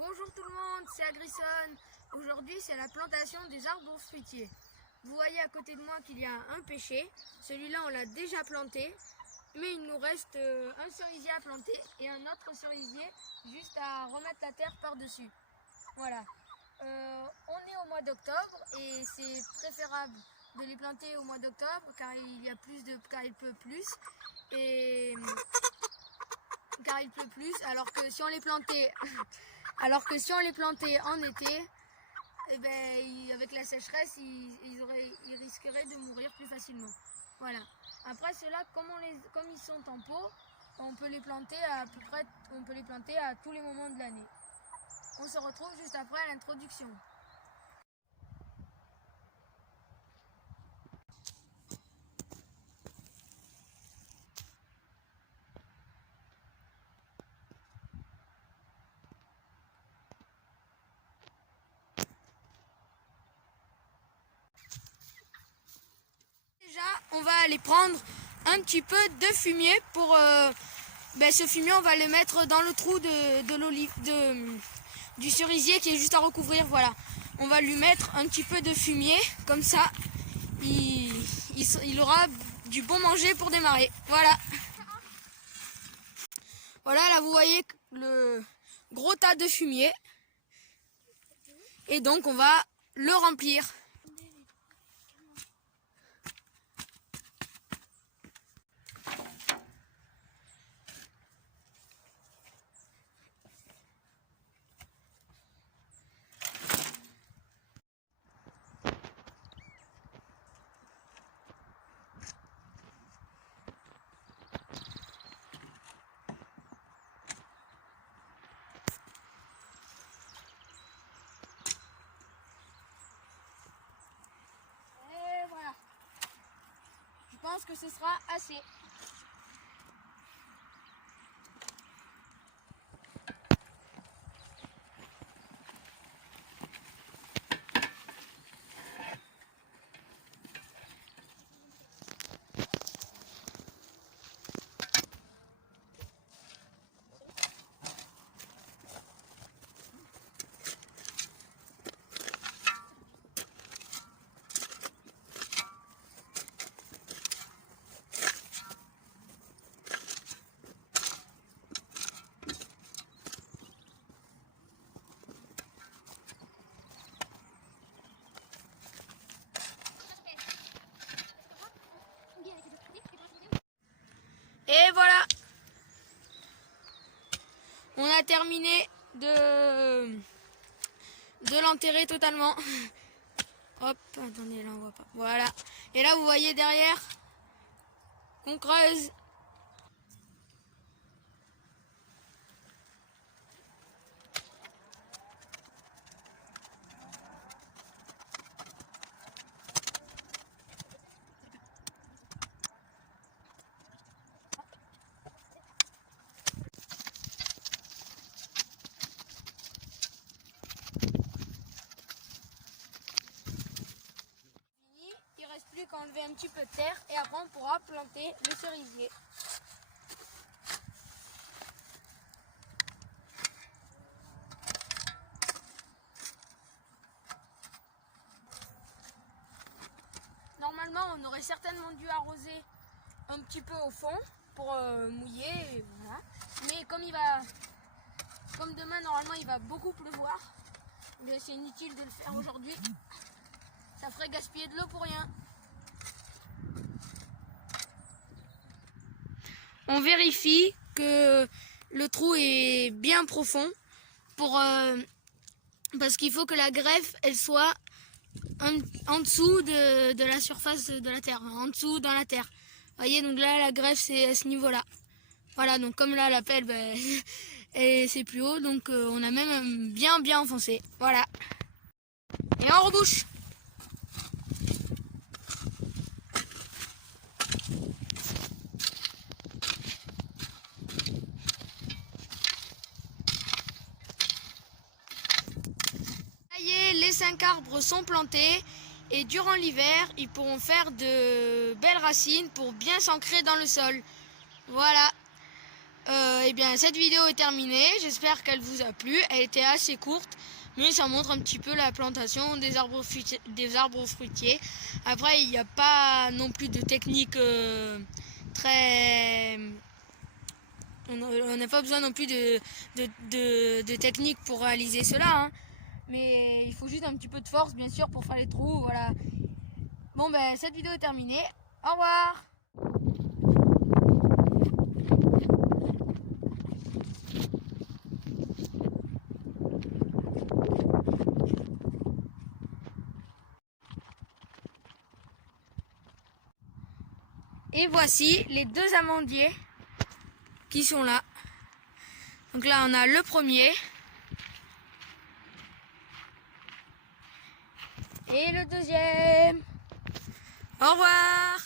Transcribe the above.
Bonjour tout le monde, c'est Agrison. Aujourd'hui, c'est la plantation des arbres fruitiers. Vous voyez à côté de moi qu'il y a un pêcher. Celui-là, on l'a déjà planté, mais il nous reste un cerisier à planter et un autre cerisier juste à remettre la terre par-dessus. Voilà. On est au mois d'octobre et c'est préférable de les planter au mois d'octobre car car il pleut plus et alors que si on les plantait en été, eh ben, avec la sécheresse, ils risqueraient de mourir plus facilement. Voilà. Après ceux-là, comme ils sont en pot, on peut les planter à tous les moments de l'année. On se retrouve juste après l'introduction. Déjà, on va aller prendre un petit peu de fumier pour ce fumier, on va le mettre dans le trou du cerisier qui est juste à recouvrir. Voilà, on va lui mettre un petit peu de fumier, comme ça il aura du bon manger pour démarrer. Voilà. Voilà, là vous voyez le gros tas de fumier et donc on va le remplir. Je pense que ce sera assez. Et voilà, on a terminé de l'enterrer totalement. Hop, attendez, là on voit pas. Voilà. Et là vous voyez derrière qu'on creuse. Il reste plus qu'à enlever un petit peu de terre et après on pourra planter le cerisier. Normalement on aurait certainement dû arroser un petit peu au fond pour mouiller, et voilà. Mais comme demain normalement il va beaucoup pleuvoir, c'est inutile de le faire aujourd'hui. Ça ferait gaspiller de l'eau pour rien. On vérifie que le trou est bien profond parce qu'il faut que la greffe elle soit en dessous de la surface de la terre, en dessous dans la terre. Vous voyez, donc là la greffe c'est à ce niveau-là. Voilà, donc comme là la pelle c'est plus haut, donc on a même bien enfoncé. Voilà. Et on rebouche. Les 5 arbres sont plantés et durant l'hiver, ils pourront faire de belles racines pour bien s'ancrer dans le sol. Voilà. eh bien, cette vidéo est terminée. J'espère qu'elle vous a plu. Elle était assez courte, mais ça montre un petit peu la plantation des arbres fruitiers. Après, il n'y a pas non plus de technique très... On n'a pas besoin non plus de technique pour réaliser cela, hein. Mais il faut juste un petit peu de force, bien sûr, pour faire les trous. Voilà. Bon, ben, cette vidéo est terminée. Au revoir. Et voici les deux amandiers qui sont là. Donc là, on a le premier et le deuxième. Au revoir.